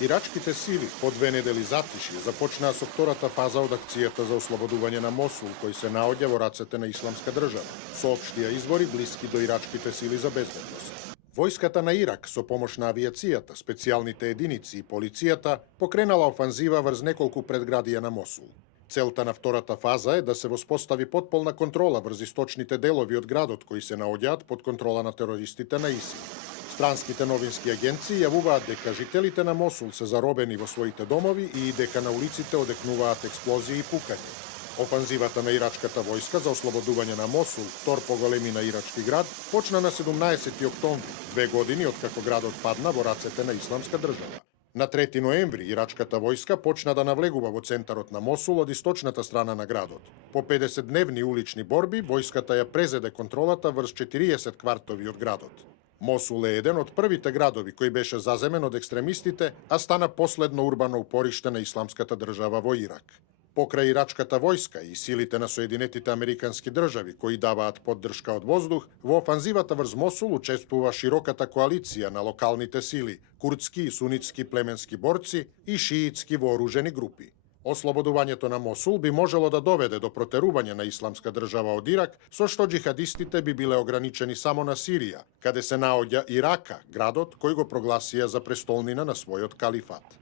Ирачките сили по 2 недели затишје започнаа со втората фаза од акцијата за ослободување на Мосул, кој се наоѓа во рацете на Исламска држава, соопштија извори блиски до ирачките сили за безбедност. Војската на Ирак со помош на авијацијата, специјалните единици и полицијата покренала офанзива врз неколку предградија на Мосул. Целта на втората фаза е да се воспостави потполна контрола врз источните делови од градот кои се наоѓаат под контрола на терористите на ИСИЛ. Странските новински агенции јавуваат дека жителите на Мосул се заробени во своите домови и дека на улиците одекнуваат експлозии и пукање. Офанзивата на ирачката војска за ослободување на Мосул, втор по големина ирачки град, почна на 17 октомври, 2 години откако градот падна во рацете на Исламска држава. На 3 ноември ирачката војска почна да навлегува во центарот на Мосул од источната страна на градот. По 50-дневни улични борби, војската ја презеде контролата врз 40 квартови од градот. Мосул е еден од првите градови кој беше заземен од екстремистите, а стана последно урбано упориште на Исламската држава во Ирак. Покрај ирачката војска и силите на Соединетите Американски држави кои даваат поддршка од воздух, во офанзивата врз Мосул учествува широката коалиција на локалните сили, курдски и сунитски племенски борци и шиитски вооружени групи. Ослободувањето на Мосул би можело да доведе до протерување на Исламска држава од Ирак, со што џихадистите би биле ограничени само на Сирија, каде се наоѓа и Рака, градот кој го прогласија за престолнина на својот калифат.